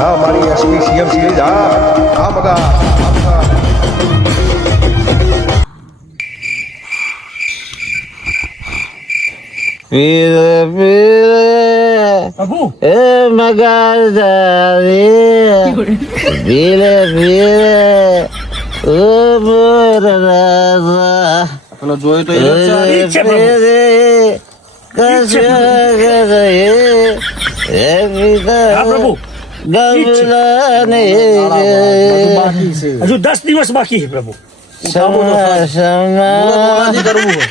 હા મારી SP CM series હા મગા પીર પીર પ્રભુ એ મગારી પીરે પીરે ઓ બોરા પેલો જોયો તો એ જ છે. ઠીક છે, પ્રભુ. હા, પ્રભુ. બધું બાકી છે. હજુ 10 દિવસ બાકી છે પ્રભુ મોરાજી કરવું હોય.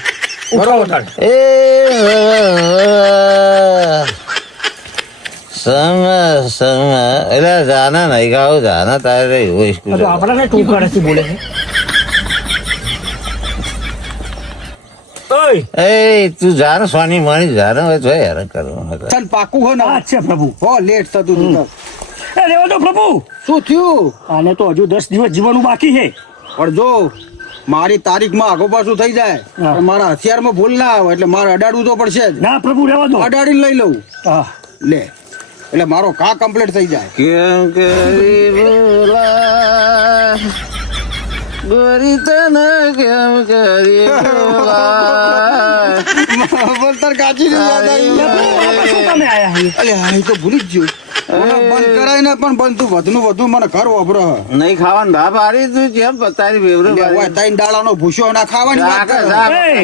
ઉઠાવો તારે. એટલે જાના નહીં ગાવ જાના તારે એવું આ તો આપણાને ટૂંકાણેથી બોલે છે ઓય એ તું જાને સોની માની જાને હવે જો હેરાન કરવું ચાલ પાકું હો ને આ છે પ્રભુ હો લેટ થતું હતું તો. એ રેવા દો પ્રભુ શું થયું આને તો હજુ 10 દિવસ જીવવાનું બાકી છે પણ જો મારી તારીખમાં આગો પાછું થઈ જાય હા. પણ મારા હથિયારમાં ભૂલ ના આવે એટલે મારે અડાડવું તો પડશે જ ના પ્રભુ રેવા દો અડાડીને લઈ લઉં હા લે એટલે મારો ઘા કમ્પ્લીટ થઈ જાય કેમ કરી બોલા ગોરી તને કેમ કરી બોલા બોલતર કાચી ની યાદ આવી પ્રભુ, આપણે શું કામે આયા છીએ? અલે હા એ તો ભૂલી જ ગયો મને બંધ કરાય ને પણ બંધ તું વધુ વધુ મને ઘર વાપરો નહીં ખાવાનું ના પાડી તું જેમ તારી બેવરે ત્રણ દાડાનો ભૂસો ના ખાવાની વાત કરે. એ,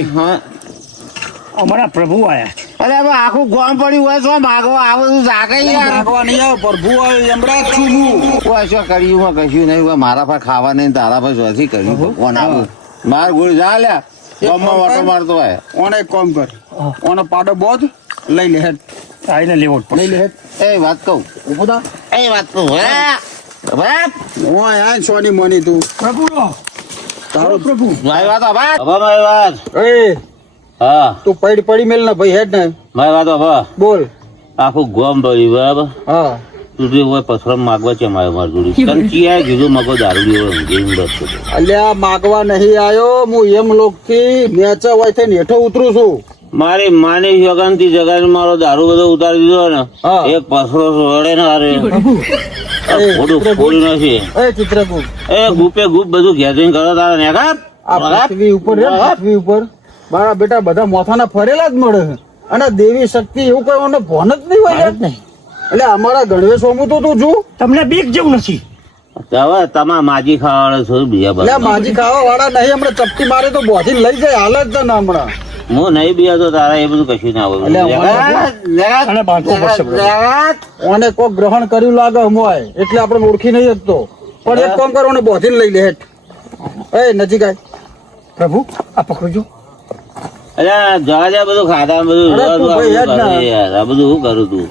અમારા પ્રભુ આયા છે અરે હવે આખું ગોમ પડ્યું હોય તો માગો આવો તું જાગે યાર ભાગવા નહીં આવે પ્રભુ આવે એમરાજ છું હું કોઈ શું કર્યું માં કશું નહીં હોય મારા પાસે ખાવા નહીં તારા પાસે નથી કર્યું ભગવાન આવું માર ગોળી જા લ્યા ગોમમાં વાટો મારતો હોય ઓને એક કામ કર ઓને પાડો બોધ લઈ લે હેડ આઈને લેવો જ પડશે. લઈ લે હેડ એ વાત કહું ઉભો થા એ વાત કહું હે ઓય આ સોની મોની તું પ્રભુ રો. તારો પ્રભુ મારી વાત હવે મારી વાત એ હા તું પડી મેલ ને ભાઈ હેડ ને મારી વાત હવે બોલ આખું ગોમ પડ્યું બરાબર હા તું જે હોય પથરો માગવા છે મારે માર જોડી તને ચિયા કીધું મગો દારૂ લેવો ગેમ રસ્તો અલ્યા માગવા નહીં આયો હું એમ લોકથી મેચા હોય થઈને હેઠો ઉતરું છું મારી માની જગનથી જગન મારો દારૂ બધો ઉતારી દીધો ને હા. એક પથરો સોડે ને અરે થોડું ખોલી નથી એ ચિત્રકૂટ એ ગુપે ગુપ બધું ગેધરિંગ કરો તારે ને આ પૃથ્વી ઉપર રે પૃથ્વી ઉપર મારા બેટા બધા મોથાના ફરેલા જ મળે છે અને દેવી શક્તિ એવું કઈ મને ભોન જ નહીં હોય યાર. એટલે અમારા ગણવેશ હોમું તો તું છું તમને બીક જેવું નથી હવે તમારા માજી ખાવાના છો બીજા એટલે બધા માજી ખાવા વાળા નહીં હમણાં ચપટી મારે તો બોધી લઈ જાય હાલ જ ને હમણાં હું નહીં બીયા તો તારા એ બધું કશું ના એટલે અને બાંધવું પડશે પ્રભુ. ઓને કોક ગ્રહણ કર્યું લાગે હમોય એટલે આપણે ઓળખી નહીં શકતો પણ એક કામ કરો ને બોધી લઈ લે હેઠ એ નજીક આય પ્રભુ આ પકડજો અલ્યા જવા દે બધું ખાધા બધું અરે તું ભાઈ હેડ ના. યાર આ બધું શું કરું તું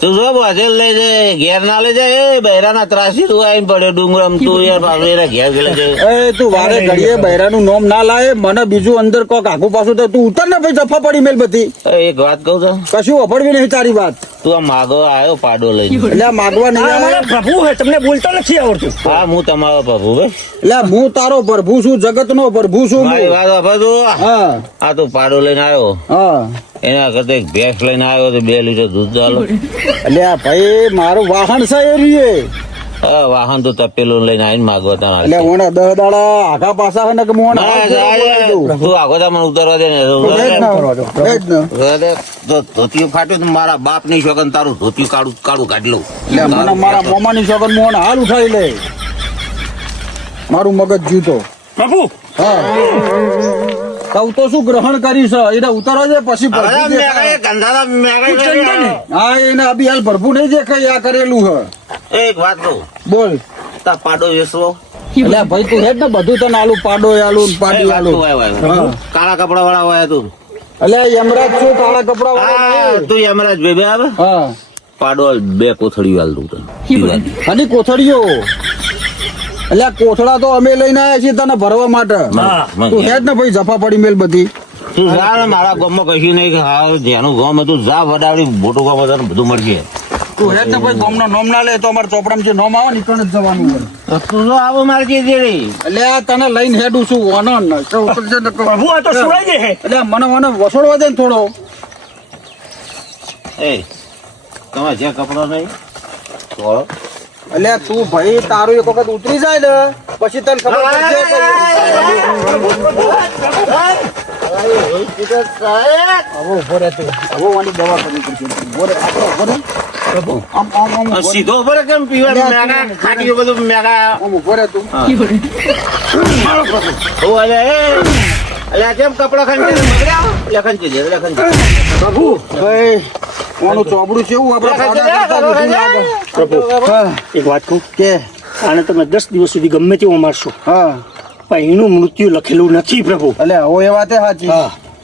તું જો બોધેલ લઈ જાય ઘેર ના લઈ જાય એ બૈરાના ત્રાસી તું આવીને પડ્યો ડુંગરમ તું યાર બાપરે એના ઘેર લઈ જાય એ તું વારે ઘડીએ બૈરાનું નામ ના લાય મને બીજું અંદર કોક આખું પાછું તો તું ઉતર ને ભાઈ જફા પડી મેલ બધી એક વાત કહું તો કશું અભડવી નહીં તારી વાત તું આ માગો આવ્યો પાડો લઈને એટલે આ માગવા નહીં આ આવે અમારા પ્રભુ હે તમને બોલતા નથી આવડતું હા હું તમારો પ્રભુ ભાઈ એટલે હું તારો પ્રભુ છું જગત નો પ્રભુ છું મારી હું. વાત આપે તું હા આ તું પાડો લઈને આવ્યો હા એના કરતા એક ભેંસ લઈને આવ્યો તો 2 લીટર દૂધ ચાલો એટલે આ ભાઈ મારું વાહન છે એ રીએ હા વાહન તો તપેલું લઈને આવીને માગવા એટલે તારા ઓને 10 દાડા આઘા પાછા હોય ને કે હું ઓને હાથ જોડે બોલાવી દઉં. તું આગો મને ઉતરવા દે ને એ જ ને. તો ધોતિયું ફાટ્યું તો મારા બાપ ની શોગન તારું ધોતિયું કાઢું કાઢી લઉં એટલે મને મારા મોમાની સોગન હું ઓને હાલ ઉઠાવી લે મારું મગજ જીવતો પ્રભુ હા કહું તો શું ગ્રહણ કરી છે એને ઉતારવા દે પછી પ્રભુ દેખાય. હા એને અભી હાલ પ્રભુ નહીં દેખાય આ કરેલું હે એક વાત કહું બોલ તા પાડો વેસવો એટલે ભાઈ તું હેડ ને બધું તને આલુ પાડો આલુ ને પાડી આલુ હા. કાળા કપડા વાળા હોય તું એટલે યમરાજ છું કાળા કપડા વાળા હા, નહીં. તું યમરાજ બેબી આવે હા પાડો 2 કોથળી વાલ દઉં તને દિવાળી. અને કોથળીઓ એટલે આ કોથળા તો અમે લઈને આવ્યા છીએ તને ભરવા માટે હા. તું હેડ ને ભાઈ જફા પડી મેલ બધી તું જા ને મારા ગામમાં કશું નહીં કે હા જેનું ગામ હતું જા વડાવડી મોટું ગામ હતું બધું મળશે તું હેડ ને ભાઈ ગામનો નામ ના લે તો અમારે ચોપડામાં જે નામ આવે ને ઈ કણ જ જવાનું હોય તું તો આવો માર્કેટ જેડી એટલે આ તને લઈને હેડું છું આનંદ પ્રભુ આ તો સુરાઈ જાય હે એટલે મને વસોડવા દે ને થોડો એ તમારે જે કપડો નહીં થોડો. એટલે તું ભાઈ તારું એક વખત ઉતરી જાય ને પછી તને ખબર પડશે કે હવે ઉભો રહે તું. હવે વાની દવા કરવી પડશે. ઉભો રહે. આપણે ઉભો રહે. આમ આમ આમ ઉભો રહે. સીધો ઉપર કેમ પીવા મેગા ખાટીઓ બધું મેગા આમ ઉભો રહે તું. ઓ અલે અલે કેમ કપડા ખંચી બગડ્યા લખન છે પ્રભુ ભાઈ કોનું ચોબડું છે એવું આપણે પાડા કરતા નથી લાગે. પ્રભુ હા એક વાત કહું કે આને તમે 10 દિવસ સુધી ગમે તેવું મારશો હા પણ એનું મૃત્યુ લખેલું નથી પ્રભુ. એટલે હવે એ વાતે સાચી.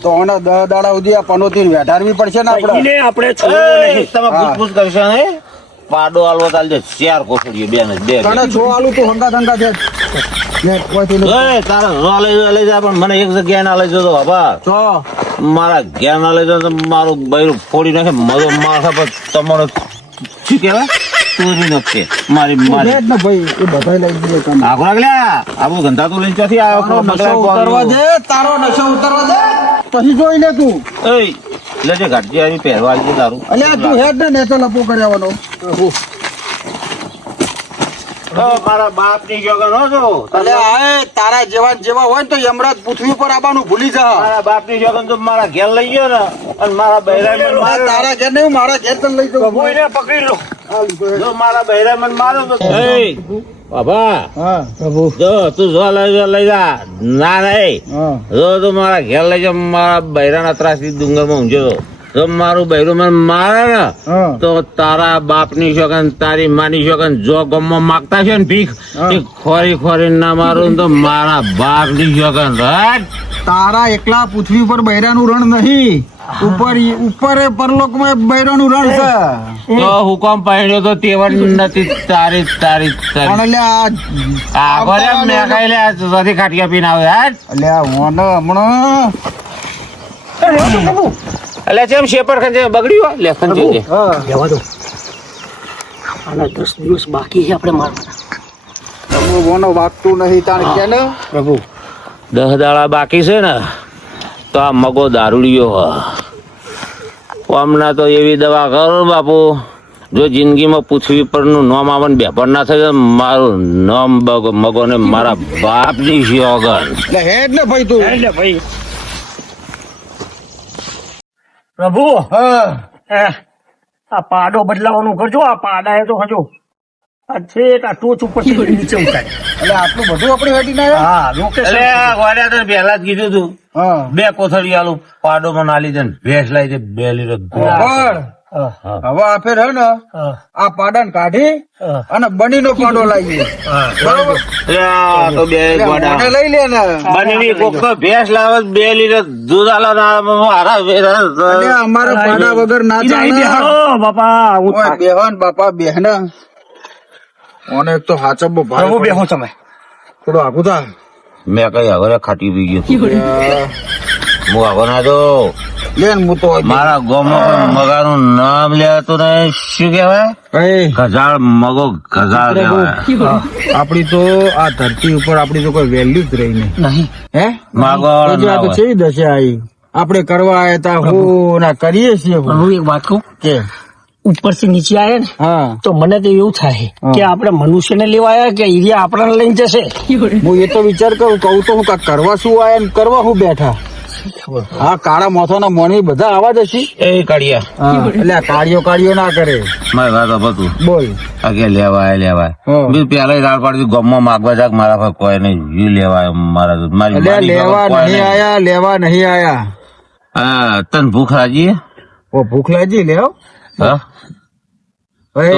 તો આને 10 દાડા સુધી આ પનોતી વેઢારવી પડશે ને આપણે. એને આપણે છોડવું નહીં. તમે પૂછપૂછ કરશો ને પાડો આલવો ચાલજે 4 કોસડીઓ બે તને છો આલુ તું હંગા છે ને કોઈથી નહીં. તારા લઈ જાય પણ મને એક જગ્યાએ ના લઈ જતો બાબા છો મારા ઘેર ના લઈ જાવ તો મારું બૈરું ફોડી નાખે મજો માથા પર તમારો શું કહેવાય ચોરી નખશે મારી મારી ને ભાઈ એ બધાય લઈ જઈએ કામ. આગળ આગળ્યા આવું ગંધા તું લઈને ક્યાંથી આવ્યો નશો ઉતરવા દે તારો નશો ઉતરવા દે પછી જોઈ લે તું. એય લેજે ઘાટજી આવી પહેરવા આવી તારું અલ્યા તું હેડ ને તો લપો કર્યાવાનો. મારા બાપ ની જોગન હો છો અલ્યા આય તારા જેવા હોય ને તો યમરાજ પૃથ્વી પર આવવાનું ભૂલી જા. મારા બાપ ની જોગન તો મારા ઘેર લઈ ગયો ને અને મારા બૈરા તારા ઘેર નહીં મારા ઘેર તને લઈ જાઉં. કોઈને પકડી લો. જો મારા બૈરા મને મારો તો બાબા હા પ્રભુ જો તું જો લઈ જા ના નહીં હા જો તું મારા ઘેર લઈ જા મારા બૈરાના ત્રાસથી ડુંગરમાં ઊંઝો જો મારું બૈરું મને મારે ને હા તો તારા બાપની શોગન તારી માની શોગન જો ગમમાં માગતા છે ને ભીખ હા. એ ખોરી ના મારું ને તો મારા બાપની શોગન રાટ તારા એકલા પૃથ્વી પર બૈરાનું રણ નહીં ઉપર પરલોકમાં બૈરાનું રણ છે. તો હુકમ પહેર્યો તો તેવડ નથી તારી તારી પણ અલ્યા આગળ મેં કઈ લે સુધી ખાટિયા પીને આવે યાર અલ્યા ઓને હમણાં એટલે કેમ શેપર ખંજે બગડ્યું લે ખંજે હા જવા દો આના 10 દિવસ બાકી છે આપણે મારવાના. તમે ઓનો વાગતું નહીં તાણ કે ને પ્રભુ 10 દાડા બાકી છે ને તો આ મગો દારૂડિયો હમણાં તો એવી દવા કરો બાપુ જો જિંદગીમાં પૃથ્વી પરનું નામ આવે ને બેપર ના થાય મારું નામ મગો ને મારા બાપની શોગન એટલે હેડ ને ભાઈ તું. એટલે ભાઈ પ્રભુ હા આ પાડો બદલાવાનું કરજો. આ પાડા એ તો હજો આ છેક આ ટોચ ઉપર નીચે ઉતારે. એટલે આટલું બધું આપણે હેડી ના આવ્યા? હા લોકેશન ગોળ્યા તો પહેલા જ કીધું તું હા 2 કોથળી આલું પાડો માં નાલી દે ભેંસ લાવી દે 2 લીટર પણ હા, હવે આ ફેર હે ને હા, આ પાડાને કાઢી હા. અને બનીનો પાડો લાવીએ બરોબર તો 2 એટલે ગોડા મને લઈ લે ને બનેવી કોક તો ભેંસ લાવે 2 લીટર દૂધ આલો હારા એટલે અમારે પાડા વગર ના ઈ ચાલે. બેહો બાપા હું ઓય બેહન બાપા બેહન ઓને એક તો હાચબો પ્રભુ બેહો તમે. થોડું આગું થા. મેં કઈ હવે ખાટી પી ગયો હું આગો ના જો લે ને હું તો મારા ગામમાં મગાનું નામ લેતું ને શું કહેવાય કઈ ગઝાળ મગો ગઝાળ કહેવાય આપડી તો આ ધરતી ઉપર આપડી તો કોઈ વેલ્યુ જ રહી નહીં હે માગો એ જો આ તો કેવી દશા આવી આપણે કરવા આવ્યા તા હું ના કરીએ છીએ પ્રભુ એક વાત કહું કે ઉપરથી નીચે આયા ને હા તો મને તો એવું થાય કે આપણે મનુષ્યને લેવા આવ્યા કે ઈરિયા આપણને લઈને જશે. હું એ તો વિચાર કરું કહું તો હું કાંઈક કરવા શું આયા ને કરવા હું બેઠા હા કાળા મોથાના મોની બધા આવા જ હશે એ કાઢિયા હા એટલે આ કાળીઓ ના કરે મારી વાત હતું બોલ આગે લેવાય હા. બી પેલા રાડ પાડી ગામમાં માગવા જાક મારા પર કોઈ નહીં ઈ લેવાય મારા મારી એટલે માની લેવા કોઈ નહીં નહીં. આયા લેવા નહીં આયા હા તને ભૂખ લાગી ઓ ભૂખ લાગી લેવ હા હવે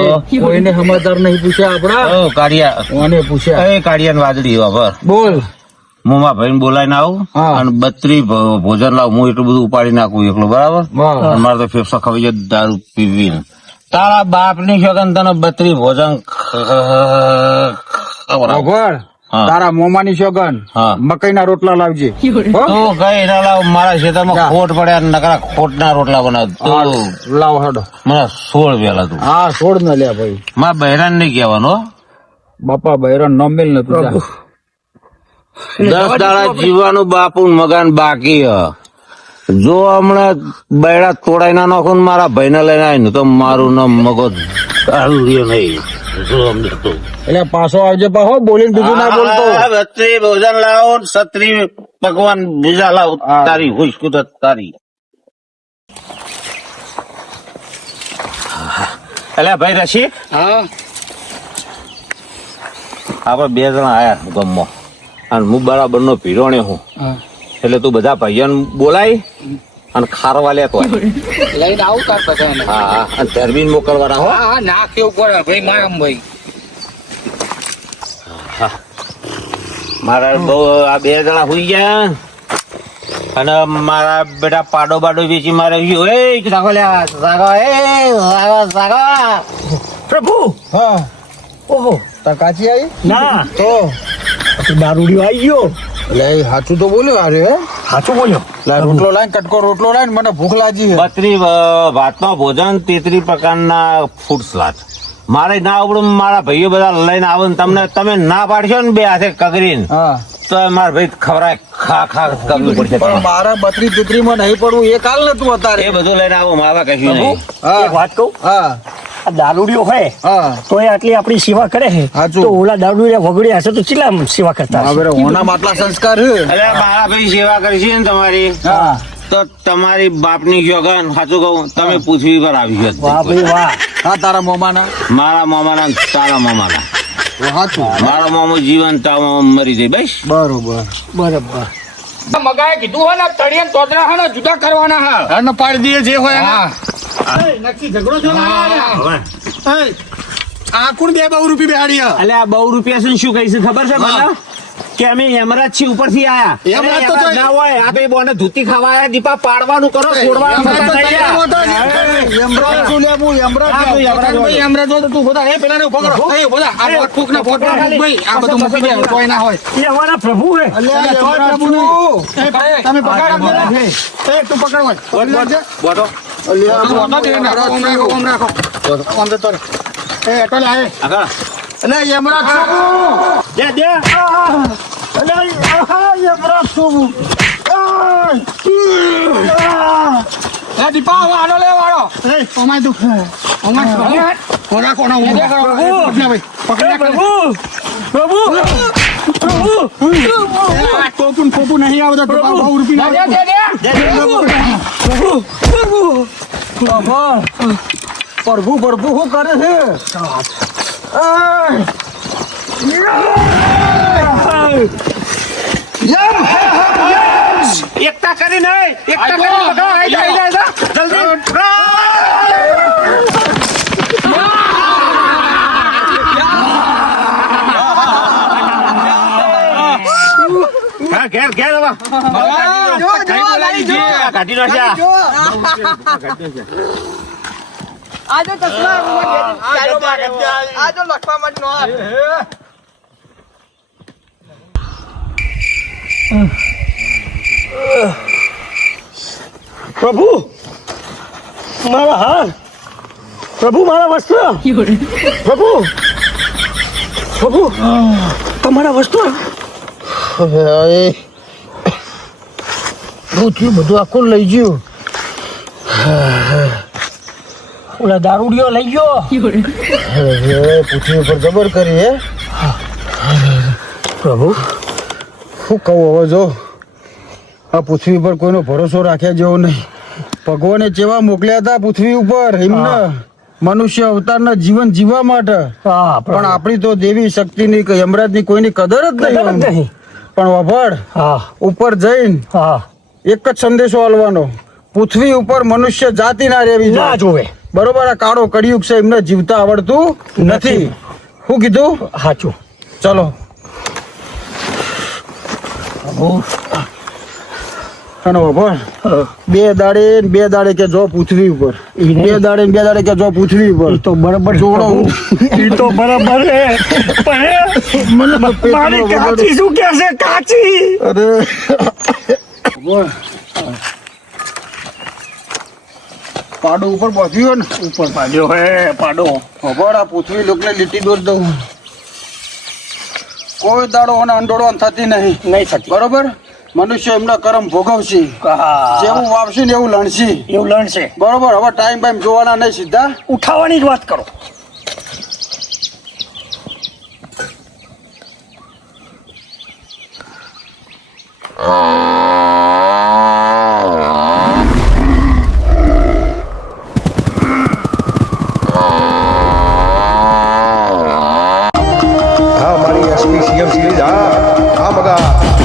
કોઈને સમાચાર નહીં પૂછ્યા આપડા ઓ કાઢિયા ઓને પૂછ્યા એ કાઢિયા વાદળી વાપર બોલ હું મારા ભાઈને બોલાવીને આવું હા. અને 32 ભોજન લાવું હું એટલું બધું ઉપાડી નાખું એકલો બરાબર વાહ. અને મારે તો ફેફસા ખવાઈ જાય દારૂ પીવીને તારા બાપ ની શોગન તને 32 ભોજન ખવડાવું. ભગવાન હા. તારા મોમાની સોગન હા. મકઈના રોટલા લાવજે હો? તું કઈ ના લાવ મારા ખેતરમાં જા. ખોટ પડ્યા નકરા ખોટના રોટલા બનાવ હા, તું લાવ હડો મને 16 વેલા તું હા છોડ ન લે ભાઈ મારા બહેરાન નહીં કહેવાનું હો. બાપા બૈરણ ન મિલ ને તું જા. 10 દાડા જીવવાનું બાપુ મગાન બાકી હ જો હમણાં બૈડા તોડાઈ ના નાખો ને મારા ભાઈને લઈને આવીને તો મારું નામ મગજ દારૂડિયો નહીં. જો અમને તો એટલે પાછો આવજે પાછો બોલીને બીજું ના બોલતો. છત્રી ભોજન લાવો ને છત્રી ભગવાન બીજા લાવો તારી હુશ કુદરત તારી. એટલે ભાઈ રશી હા આપડે 2 જણા આયા ગામમાં અને હું બરાબર નો ભીરોણે હું એટલે તું બધા ભાઈઓને બોલાય અને ખારવા લેતો હોય. લઈને આવું તાર બધા. હા હા અને ધરમીન મોકલવાના હો. હા ના કેવું પડે ભાઈ મારા ભાઈ. મારા બહુ આ 2 જણા હુઈ ગયા અને મારા બેટા પાડો બાડો વેચી મારે પ્રભુ હા ઓહો તાર કાચી આવી ના તો દારૂડિયો આવી ગયો. એટલે એ સાચું તો બોલ્યો અરે સાચું બોલ્યો. રોટલો લાઈન કટકો રોટલો લાઈન મને ભૂખ લાગી છે. 32 ભાતમાં ભોજન 33 પ્રકારના ફૂડ સલાડ મારે ના આવડું મારા ભાઈઓ બધા લઈને આવે ને તમને તમે ના પાડશો ને 2 હાથે કગરીને હા તો મારા ભાઈ ખવરાય ખા ખા કરવું પડશે પણ મારા 32 માં નહીં પડવું એ કાલ નતું અત્યારે. એ બધું લઈને આવો માવા કશું નહીં. હા એક વાત કહું, હા આ દારૂડિયો હોય હા તો એ આટલી આપણી સેવા કરે છે સાચું. તો ઓલા દારૂડિયા વગડ્યા હશે તો ચેટલા સેવા કરતા હશે? હવે હોના માટલા સંસ્કાર છે. એટલે મારા ભાઈ સેવા કરશે ને તમારી હા તો તમારી બાપની જોગન સાચું કહું તમે પૃથ્વી પર આવી વાહ છો. ભાઈ વાહ. હા તારા મોમાના મારા મામાના ને તારા મામાના. સાચું મારો મામો જીવન તામાં મરી જાય બસ. બરોબર બરાબર. મગાએ કીધું હોય ને તળિયે ને તોતરા હોય ને જુદા કરવાના હા હરને પાડી દઈએ જે હોય હા. નક્કી ઝઘડો છો આ કોણ 2 રૂપિયા બેહાડી એટલે આ 2 રૂપિયા છે ને શું કહીશ ખબર છે મને કે અમે યમરાજ છીએ ઉપરથી આયા. યમરાજ તો યમરાજ ના હોય આ તો બોને ધૂતી ખાવા આયા દીપા પાડવાનું કરો છોડવાનું થતા થઈ ગયા. યમરાજ શું લે હું યમરાજ હા, તું યમરાજ હોય. એમરે જો તો તું બધા એ પેલા ને ઉભો કરો એ બધા આ વોટ ફૂક ના ફોટ ભાઈ આ બધું મૂકી દે કોઈ ના હોય એ અમારા પ્રભુ હે. અલ્યા યમરાજ પ્રભુનું. તમે પકડ એ તું પકડ હોય બોટો. અલ્યા ઓમ રાખો ઓમ રાખો ઓમ તો એ એટો લે આગળ. અલે યમરાજ પ્રભુ દે દે. યમરાજ પ્રભુ. એ દીપા હવે આનો લે વાળો એ ઓમાય તું ઓમાય કોના કોના ઓમ ભાઈ પકડ પ્રભુ પ્રભુ પ્રભુ ટોપુન ફોપુ નહીં આવતો 2 રૂપિયા દે પ્રભુ પ્રભુ શું કરે છે એકતા કરી નહીં એકતા કરી પકડો. આઈ જા, આઈ જા, જલ્દી. હા, ઘેર ઘેર હવે. કાઢી નાખ્યા. આજો ચશ્મા આજો લખવા માટે નો પ્રભુ મારા હાર, પ્રભુ મારા વસ્ત્ર, પ્રભુ પ્રભુ તમારા વસ્ત્ર. બધું આખું લઈ ગયું. ઓલા દારૂડિયો લઈ ગયો. પૃથ્વી ઉપર જબર કરી હે પ્રભુ શું કહું હવે જો આ પૃથ્વી પર કોઈનો ભરોસો રાખ્યા જેવો નહીં. ભગવાને ચેવા મોકલ્યા હતા પૃથ્વી ઉપર એમને મનુષ્ય અવતારના જીવન જીવવા માટે. હા પણ આપણી તો દેવી શક્તિની કે યમરાજની કોઈની કદર જ નહીં. પણ વભળ હા ઉપર જઈને હા એક જ સંદેશો આલવાનો, પૃથ્વી ઉપર મનુષ્ય જાતિ ના રહેવી ના જોવે. બરોબર. આ કાળો કળિયુગ છે, એમને જીવતા આવડતું નથી. શું કીધું? સાચું. ચલો. અને વભળ 2 દાડે ને 2 દાડે કે જો પૃથ્વી ઉપર, 2 દાડે ને 2 દાડે કે જો પૃથ્વી ઉપર. તો બરાબર જોડો. એ તો બરાબર હે પણ મારી કાચી શું કે છે? કાચી અરે પાડો ઉપર પહોંચ્યો ને, ઉપર પાડ્યો હે પાડો. ખબર આ પૃથ્વી લોકને લીટી દોર દઉં. કોઈ દાડો અને અંડોળો થતી નહીં. નહીં થતી. બરોબર. મનુષ્ય એમના કર્મ ભોગવશે. હા. જેવું વાવશે ને એવું લણશે. એવું લણશે. બરોબર. હવે ટાઈમ બાઈમ જોવાના નહીં, સીધા ઉઠાવવાની જ વાત કરો. હા મારી એસપી સીએમ સિરીઝ હા હા મગા